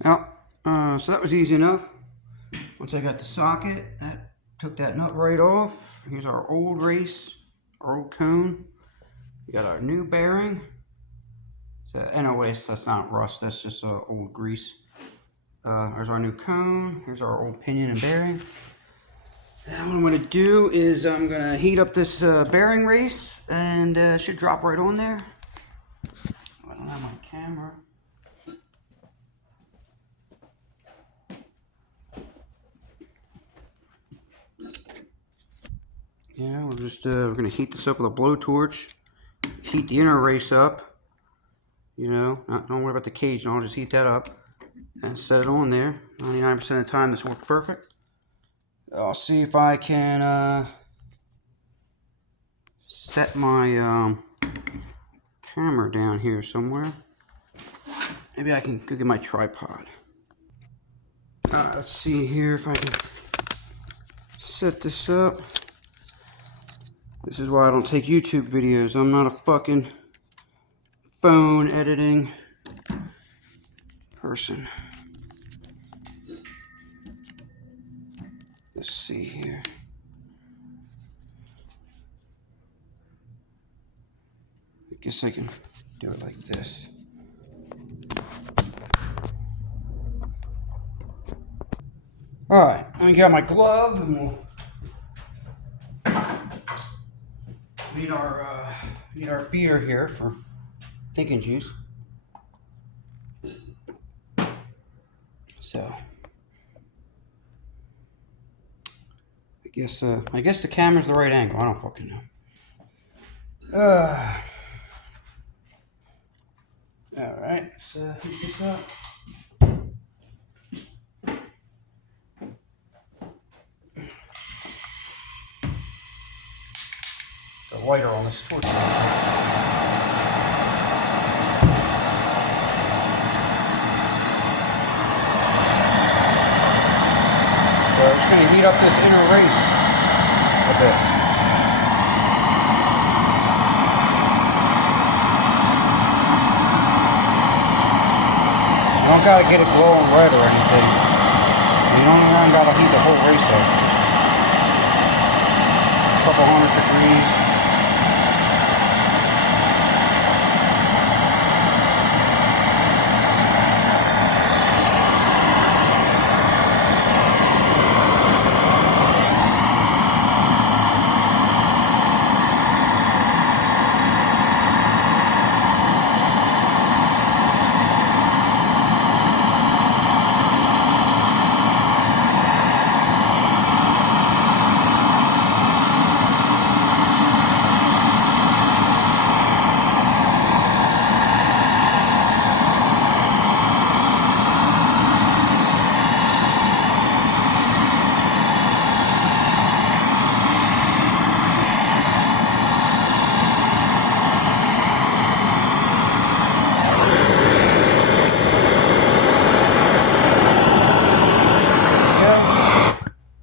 Well, so that was easy enough. Once I got the socket, that took that nut right off. Here's our old race, our old cone. We got our new bearing. So, anyways, that's not rust, that's just old grease. There's our new cone. Here's our old pinion and bearing. And what I'm going to do is I'm going to heat up this bearing race, and it should drop right on there. I don't have my camera. Yeah, we're gonna heat this up with a blowtorch. Heat the inner race up. You know, don't worry about the cage. I'll just heat that up and set it on there. 99% of the time, this works perfect. I'll see if I can set my camera down here somewhere. Maybe I can go get my tripod. Let's see here if I can set this up. This is why I don't take YouTube videos. I'm not a fucking phone editing person. Let's see here. I guess I can do it like this. Alright, let me get my glove and we'll need our beer here for thinking juice. So I guess the camera's the right angle. I don't fucking know. Alright, so heat this up. The lighter on this torch. We're just going to heat up this inner race a bit. You don't got to get it glowing red or anything. You don't even got to heat the whole race up. A couple hundred degrees.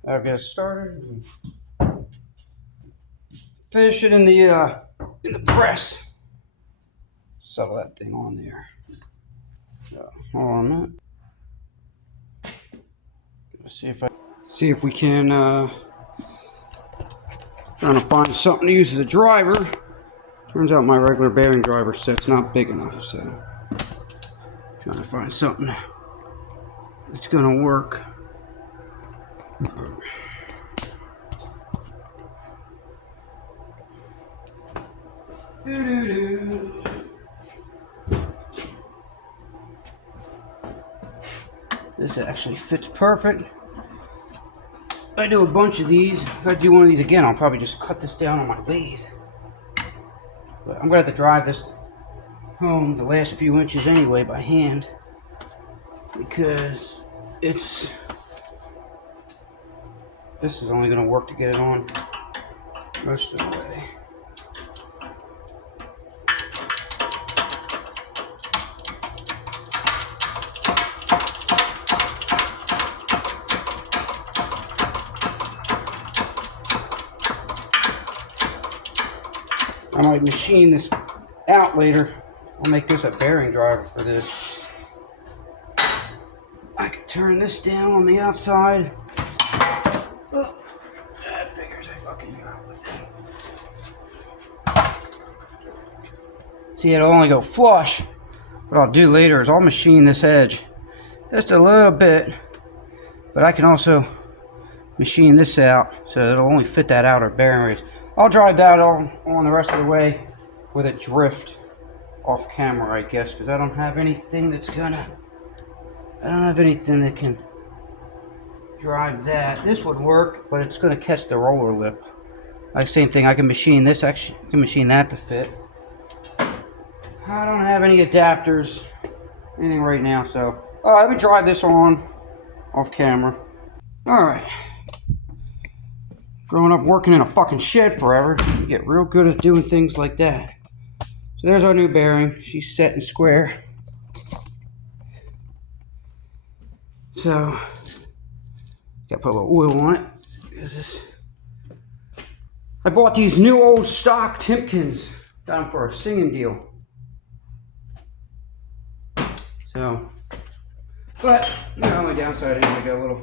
I'll get it started. Finish it in the press. Settle that thing on there. So, hold on a minute. Let's see if we can trying to find something to use as a driver. Turns out my regular bearing driver set's not big enough, so trying to find something that's gonna work. This actually fits perfect. I do a bunch of these. If I do one of these again, I'll probably just cut this down on my lathe. But I'm gonna have to drive this home the last few inches anyway by hand, because this is only gonna work to get it on most of the way. I might machine this out later. I'll make this a bearing driver for this. I can turn this down on the outside. Oh, that figures I fucking dropped with it. See, it'll only go flush. What I'll do later is I'll machine this edge just a little bit, but I can also machine this out so it'll only fit that outer bearing race. I'll drive that on the rest of the way with a drift off camera, I guess, because I don't have anything that can drive that. This would work, but it's gonna catch the roller lip. Like same thing, I can machine this, actually, I can machine that to fit. I don't have any adapters, anything right now, so let me drive this on off camera. All right. Growing up working in a fucking shed forever, you get real good at doing things like that. So there's our new bearing. She's set and square. So, gotta put a little oil on it. I bought these new old stock Timkins. Got them for a singing deal. So, but, you know, my downside is I got a little...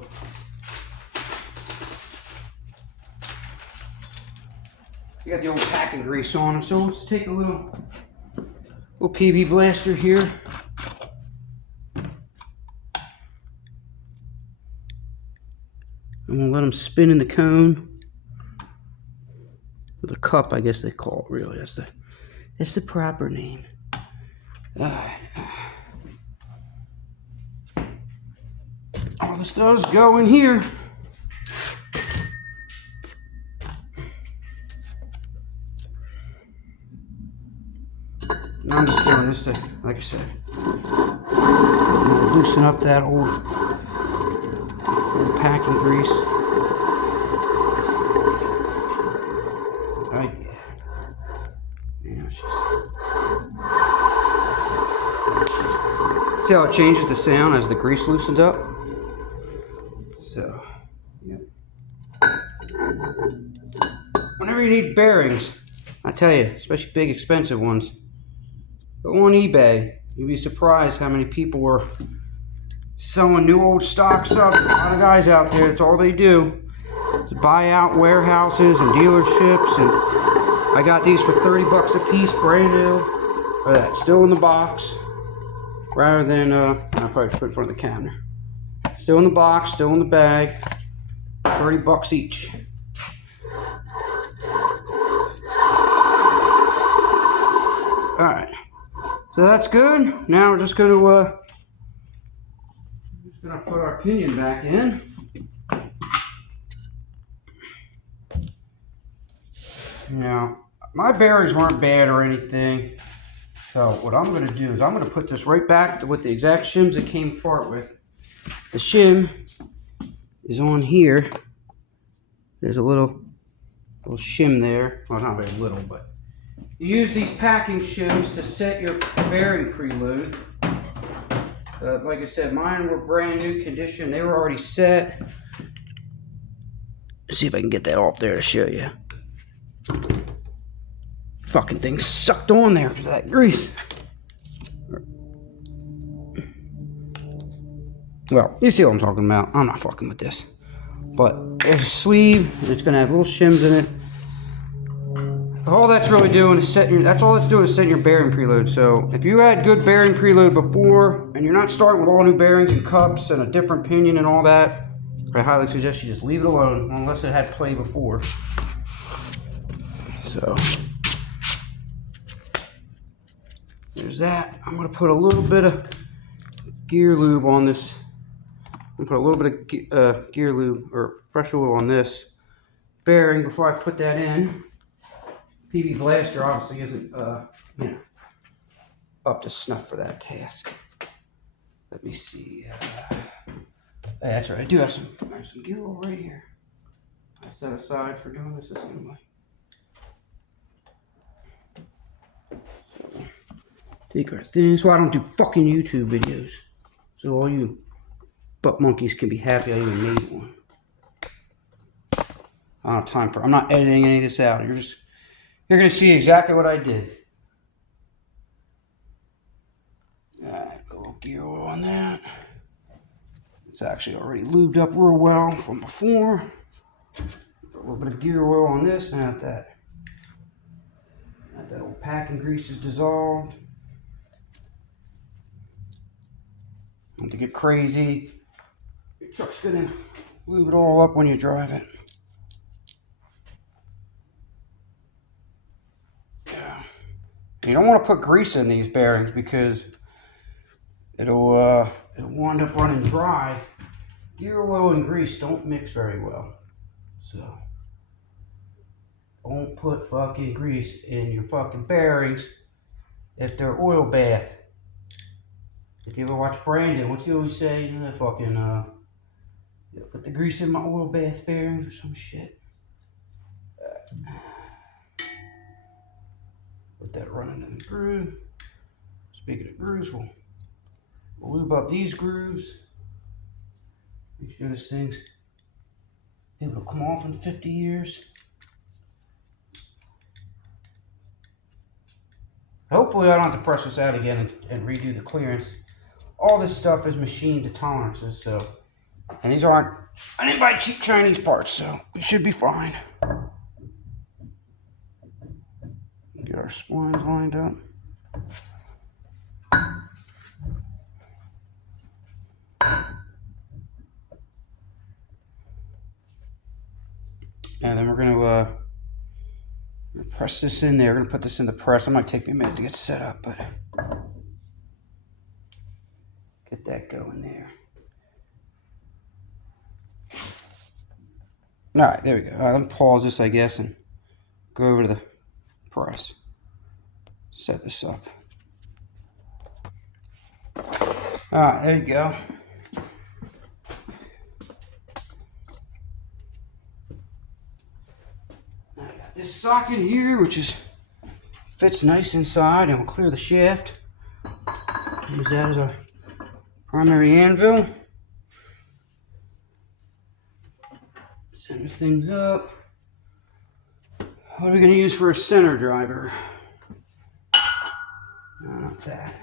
You got the old packing grease on them, so let's take a little PB blaster here. I'm gonna let them spin in the cone with a cup, I guess they call it. Really, that's the proper name. All this does go in here. Now I'm just doing this to, like I said, loosen up that old packing grease. Right. Yeah, see how it changes the sound as the grease loosens up? So, yeah. Whenever you need bearings, I tell you, especially big expensive ones, go on eBay. You'd be surprised how many people were selling new old stock stuff. A lot of guys out there, that's all they do. To buy out warehouses and dealerships. And I got these for 30 bucks a piece, brand new. Still in the box. Rather than, I'll probably put it in front of the camera. Still in the box, still in the bag. 30 bucks each. Alright. So that's good. Now we're just going to put our pinion back in. Now, my bearings weren't bad or anything. So what I'm going to do is I'm going to put this right back with the exact shims it came apart with. The shim is on here. There's a little shim there. Well, not very little, but you use these packing shims to set your bearing preload. Like I said, mine were brand new condition. They were already set. Let's see if I can get that off there to show you. Fucking thing sucked on there because of that grease. Well, you see what I'm talking about. I'm not fucking with this. But there's a sleeve, and it's gonna have little shims in it. All that's really doing is setting your bearing preload. So if you had good bearing preload before, and you're not starting with all new bearings and cups and a different pinion and all that, I highly suggest you just leave it alone unless it had play before. So there's that. I'm gonna put a little bit of gear lube on this. I'm gonna put a little bit of gear lube or fresh oil on this bearing before I put that in. PB Blaster obviously isn't up to snuff for that task. Let me see. That's right. I do have some gear oil right here. I set aside for doing this anyway. So, take our things. So I don't do fucking YouTube videos. So all you butt monkeys can be happy I even made one. I don't have time for. I'm not editing any of this out. You're gonna see exactly what I did. Alright, a little gear oil on that. It's actually already lubed up real well from before. A little bit of gear oil on this, now that old packing grease is dissolved. Not to get crazy. Your truck's gonna lube it all up when you drive it. Yeah. You don't want to put grease in these bearings because it'll wind up running dry. Gear oil and grease don't mix very well. So don't put fucking grease in your fucking bearings if they're oil bath. If you ever watch Brandon, what's he always say? You know, fucking put the grease in my oil bath bearings or some shit. Put that running in the groove. Speaking of grooves, we'll lube up these grooves. Make sure this thing's able to come off in 50 years. Hopefully I don't have to press this out again and redo the clearance. All this stuff is machined to tolerances, so. And these aren't, I didn't buy cheap Chinese parts, so we should be fine. Get our splines lined up. And then we're gonna press this in there. We're gonna put this in the press. It might take me a minute to get set up, but get that going there. All right, there we go. All right, let me pause this, I guess, and go over to the press. Set this up. All right, there you go. I got this socket here, which fits nice inside, and we'll clear the shaft. Use that as our primary anvil. Center things up. What are we going to use for a center driver? No, not that.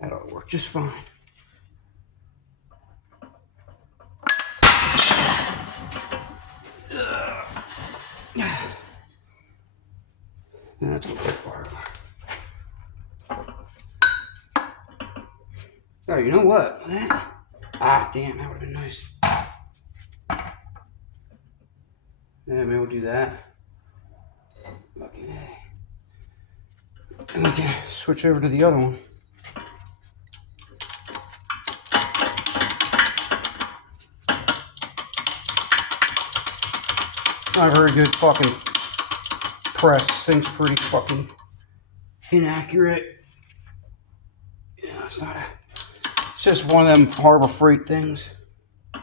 That ought to work just fine. That's a little far. Oh, you know what? Ah, damn, that would have been nice. Yeah, maybe we'll do that. Fucking A. And we can switch over to the other one. Not a very good fucking press. This thing's pretty fucking inaccurate. Yeah, it's not a... It's just one of them Harbor Freight things. But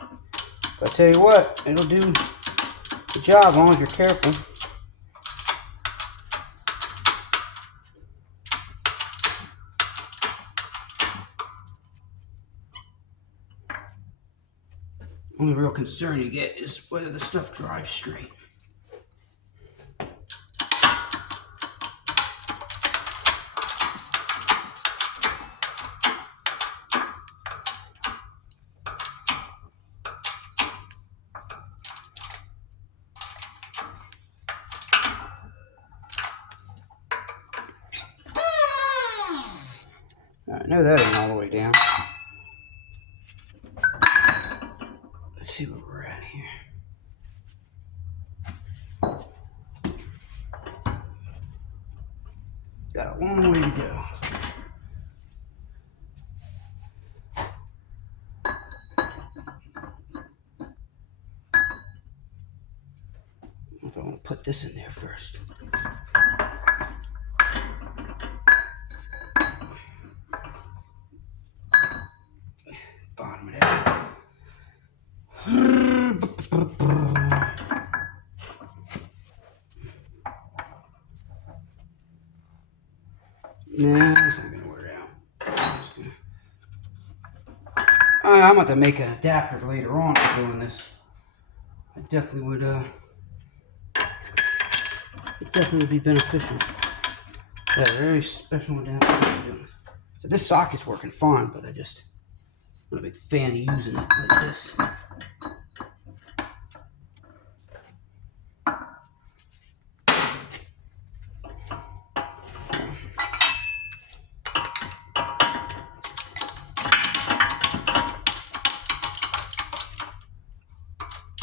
I tell you what, it'll do the job as long as you're careful. Only real concern you get is whether the stuff drives straight. I know that ain't all the way down. Let's see where we're at here. Got a long way to go. If I want to put this in there first. Bottom of that. Nah, that's not gonna work out. I'm about to make an adapter later on for doing this. I definitely would. It definitely would be beneficial. Yeah, very special adapter. So this socket's working fine, but I'm not a big fan of using it like this.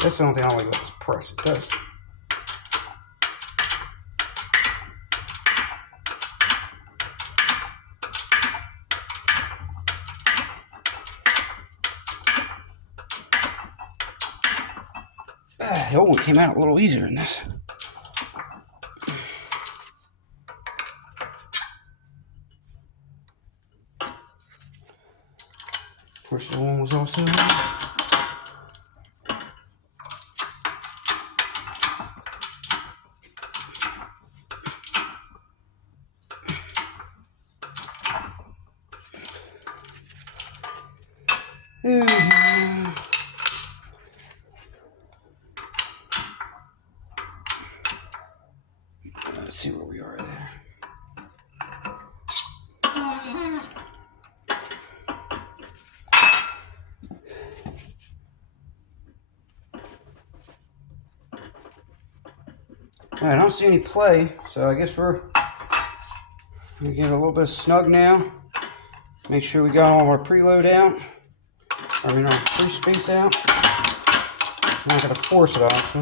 That's the only thing I like about this press. It does. The old one came out a little easier than this. Of course, the one was also. Let's see where we are there. Alright, I don't see any play, so I guess we're gonna get a little bit snug now. Make sure we got all our preload out. I mean, our free space out. I'm not gonna force it off.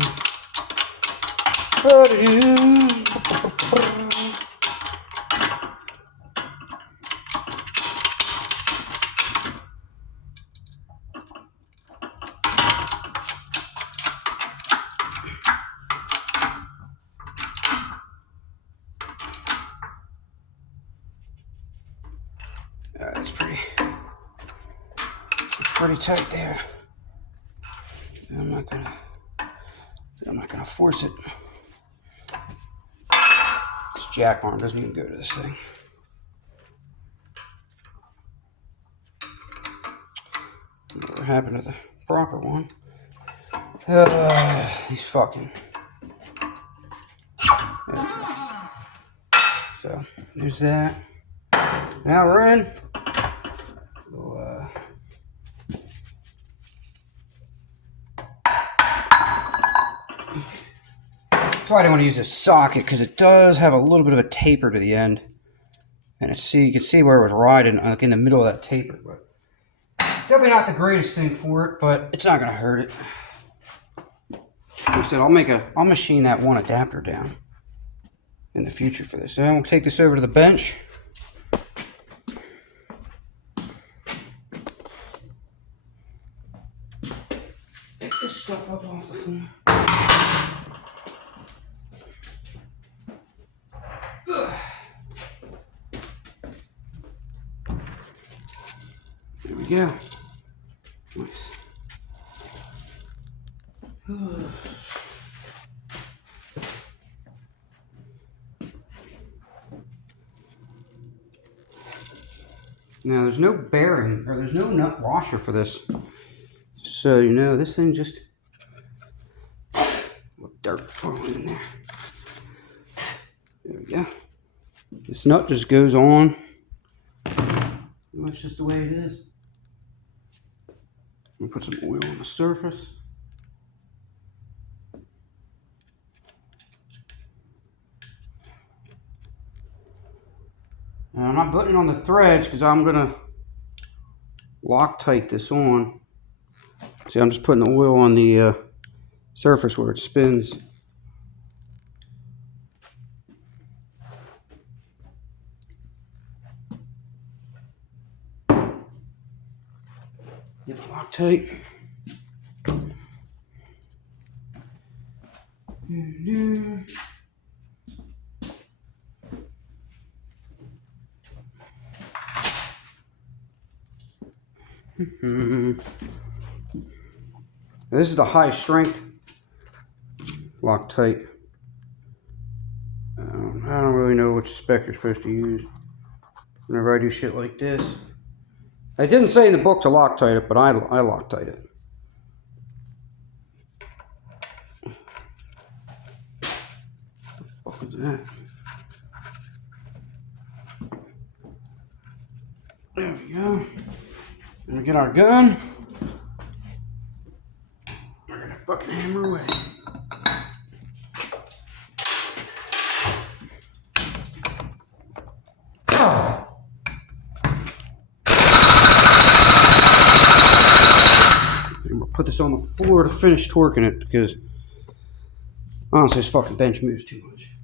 That's pretty tight there. I'm not gonna force it. This jack arm doesn't even go to this thing. Whatever happened to the proper one? These fucking. So there's that. Now we're in. That's why I don't want to use a socket, because it does have a little bit of a taper to the end. And you can see where it was riding, like in the middle of that taper. But definitely not the greatest thing for it, but it's not going to hurt it. Like I said, I'll machine that one adapter down in the future for this. And we'll take this over to the bench. Pick this stuff up off the floor. There we go. Nice. Now there's no bearing, or there's no nut washer for this. So you know, this thing just dirt falling in there. There we go. This nut just goes on. That's just the way it is. I'm gonna put some oil on the surface. And I'm not putting it on the threads because I'm gonna Loctite this on. See, I'm just putting the oil on the surface where it spins. Get it Loctite. This is the high strength Loctite. I don't really know which spec you're supposed to use whenever I do shit like this. I didn't say in the book to Loctite it, but I Loctite it. What the fuck is that? There we go. And we get our gun. We're gonna fucking hammer away. I'm gonna put this on the floor to finish torquing it because honestly, this fucking bench moves too much.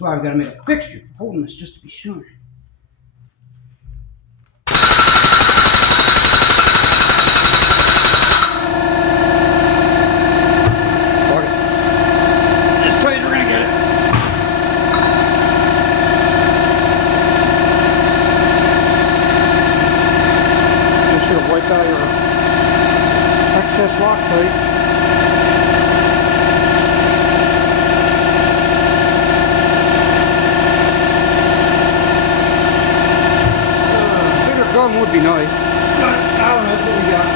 That's why I've got to make a fixture for holding this just to be sure. Fuck it. This tight, we're gonna get it. You should have wiped out your excess Loctite. Gun would be nice, but I don't know what we got.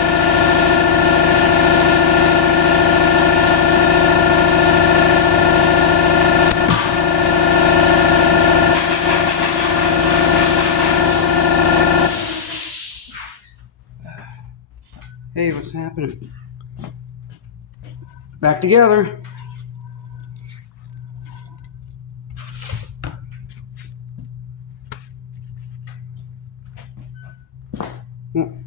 Hey, what's happening? Back together. Hmm.